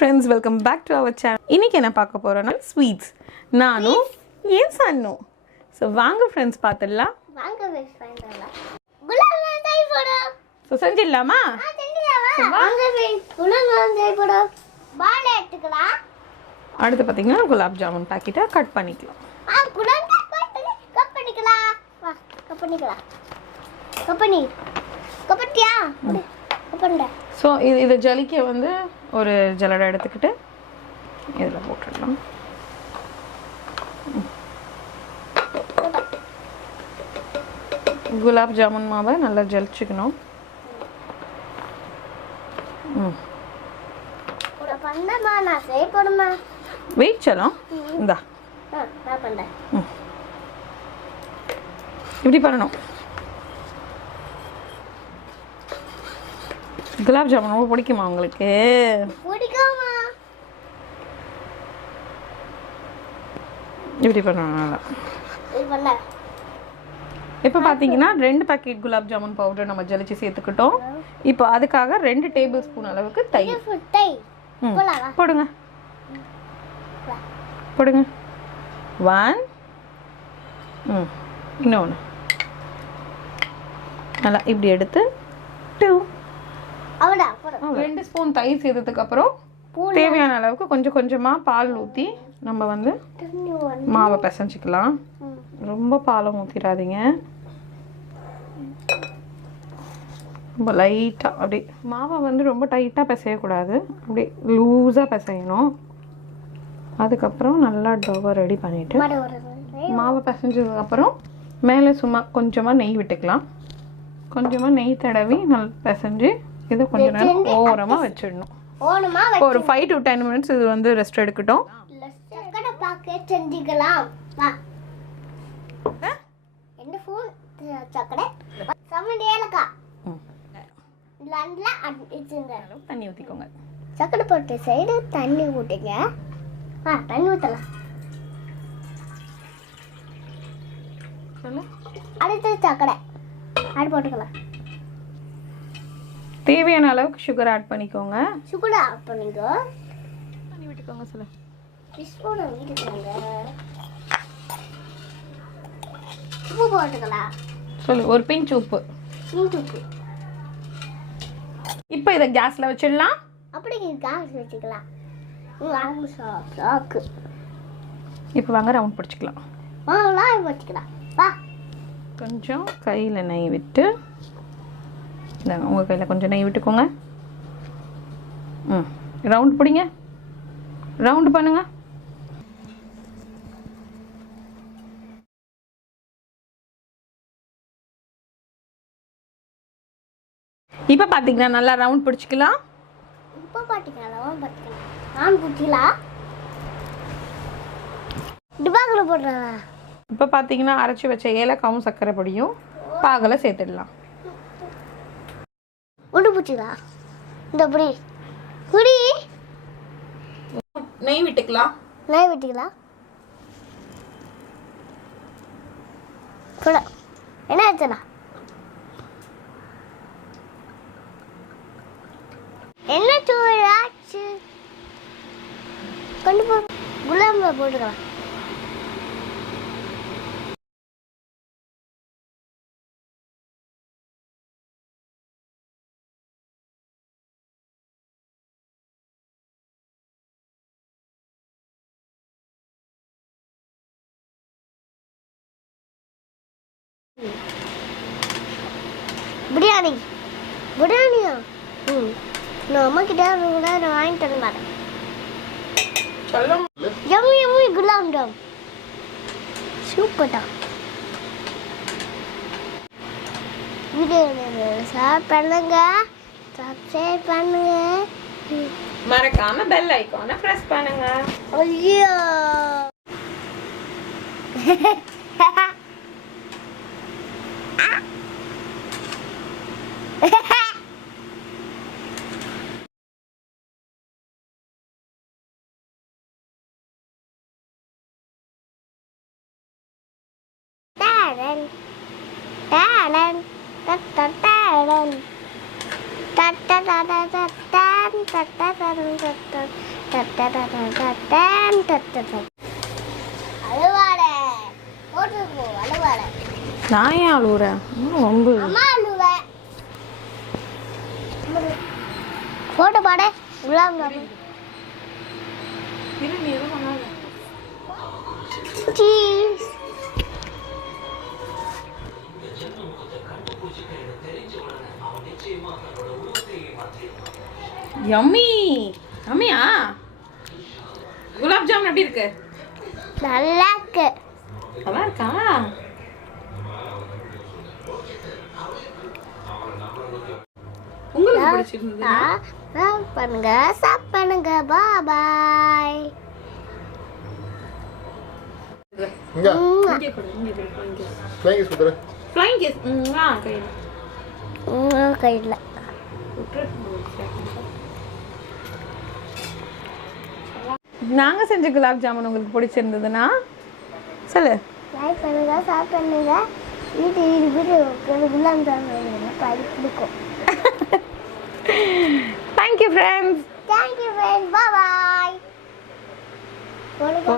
friends, welcome back to our channel. இன்னைக்கு என்ன பார்க்க போறோம்னா ஸ்வீட்ஸ். நானும் ஏன் சன்னும். சோ வாங்க friends பாத்துடலாம். வாங்க friends பாத்துடலாம். குலாப் ஜாமுன் போறோம். சோ செஞ்சிடலாமா? செஞ்சிடலாமா? வாங்க friends குலாப் ஜாமுன் போறோம். பால் எடுத்துக்கலாம். அடுத்து பாத்தீங்கன்னா குலாப் ஜாமுன் பாக்கெட்டை கட் பண்ணிக்கலாம். குலாப் ஜாமுன் கட் பண்ணிக்கலாம். வா கட் பண்ணிக்கலாம். கப்பட்டியா? கப்பண்ட. சோ இது ஜலிக்க வந்து ஒரு ஜல்லடை எடுத்துக்கிட்டு இதில் போட்டுடலாம். குலாப் ஜாமுன் மாவை நல்லா ஜலிச்சுக்கணும். வெயிட் செல்லம் இந்தா இப்படி பண்ணணும். குலாப் ஜாமுன் ரொம்ப பிடிக்குமா உங்களுக்கு? இப்படி பண்ணணும். இப்போ பார்த்தீங்கன்னா 2 பாக்கெட் குலாப் ஜாமுன் பவுடர் நம்ம ஜலிச்சு சேர்த்துக்கிட்டோம். இப்போ அதுக்காக 2 டேபிள் ஸ்பூன் அளவுக்கு தயிர் போடுங்க. 1 இன்னொன்று நல்லா இப்படி எடுத்து 2 2 ஸ்பூன் தயிர் சேர்த்ததுக்கு அப்புறம் தேவையான அளவுக்கு கொஞ்சம் கொஞ்சமா பால் ஊற்றி நம்ம வந்து மாவை பிசைஞ்சிக்கலாம். ரொம்ப பாலம் ஊற்றிடாதீங்க. ரொம்ப லைட்டாக அப்படி மாவை வந்து ரொம்ப டைட்டாக பிசையக்கூடாது. அப்படி லூஸாக பிசையணும். அதுக்கப்புறம் நல்லா டோவை ரெடி பண்ணிவிட்டு மாவை பிசைஞ்சதுக்கப்புறம் மேலே சும்மா கொஞ்சமாக நெய் விட்டுக்கலாம். கொஞ்சமாக நெய் தடவி நல்லா பிசைஞ்சு இது கொஞ்ச நேரம் ஓரமாக வச்சிடணும். ஒரு 5 to 10 minutes இது வந்து ரெஸ்ட் எடுக்கட்டும். செஞ்சுக்கலாம். என்ன ஃபோன் சக்கரை சமன் ஏலக்காய் தண்ணி ஊற்றிக்கோங்க. சக்கரை போட்டு சைடு தண்ணி ஊற்றிங்க. தண்ணி ஊற்றலாம். அடுத்து சக்கரை ஆட் போட்டுக்கலாம். தேவையான அளவுக்கு சுகர் ஆட் பண்ணிக்கோங்க. சுகர் ஆட் பண்ணிக்கோ. தண்ணி விட்டுக்கோங்க. சொல்ல பிஸ்கோட வீட்டுக்காங்க. உப்பு போட்டுக்கலாம். சொல்லு ஒரு பிஞ்ச் உப்பு. இப்போ இதை கேஸ்ல வச்சிடலாம். அப்படி கேஸ் வச்சுக்கலாம். இப்போ வாங்க ரவுண்ட் பிடிச்சிக்கலாம். வா கொஞ்சம் கையில் நெய் விட்டு உங்கள் கையில் கொஞ்சம் நெய் விட்டுக்கோங்க. ரவுண்ட் பிடிங்க. ரவுண்டு பண்ணுங்க. இப்போ பார்த்தீங்கன்னா நல்லா ரவுண்ட் பிடிச்சிக்கலாம். இப்போ பார்த்தீங்கன்னா அரைச்சி வச்ச ஏலக்காவும் சர்க்கரை பொடியும் பாகில் சேர்த்துடலாம். இந்த புடி புடி நெய் விட்டுக்கலாம். என்ன ஆச்சுனா என்ன சூடாச்சு கொண்டு போ. குலாம்பை போட்டுக்கலாம். பிரியாணியா? நான் அம்மா கிட்ட நான் வாங்கிட்டு வந்து பாரு. யம்மி குலாப் ஜாம் சூப்பர்டா. வீடியோ ஷேர் பண்ணுங்க, சப்ஸ்கிரைப் பண்ணுங்க, மறக்காம பெல் ஐகானை பிரஸ் பண்ணுங்க. ஐயோ Talent. அழுவாட போட்டுருக்கோ அழுவாட நான் ஏன் அழுவுறேன் ரொம்ப அம்மா அழுவேன் போட்டு பாட குலாப் ஜாமுன் சீஸ் யம்மி யம்மியா குலாப் ஜாமுன் எப்படி இருக்கு நல்லா இருக்கு நல்லா இருக்கா உங்களுக்கு பிடிச்சிருந்ததா பண்ணுங்க சப் பண்ணுங்க பாய் இங்க இங்கே கொடு ஃப்ளைங் கிஸ் குடுற ஃப்ளைங் கிஸ் கையில் கையில் நாங்கள் செஞ்ச குலாப் ஜாமுன் உங்களுக்கு பிடிச்சிருந்ததுன்னா சொல்லு லைக் பண்ணுங்க சப் பண்ணுங்க வீட்டு குலாப் ஜாமுன் பிடிக்கும் தேங்க்யூ ஃப்ரெண்ட்ஸ்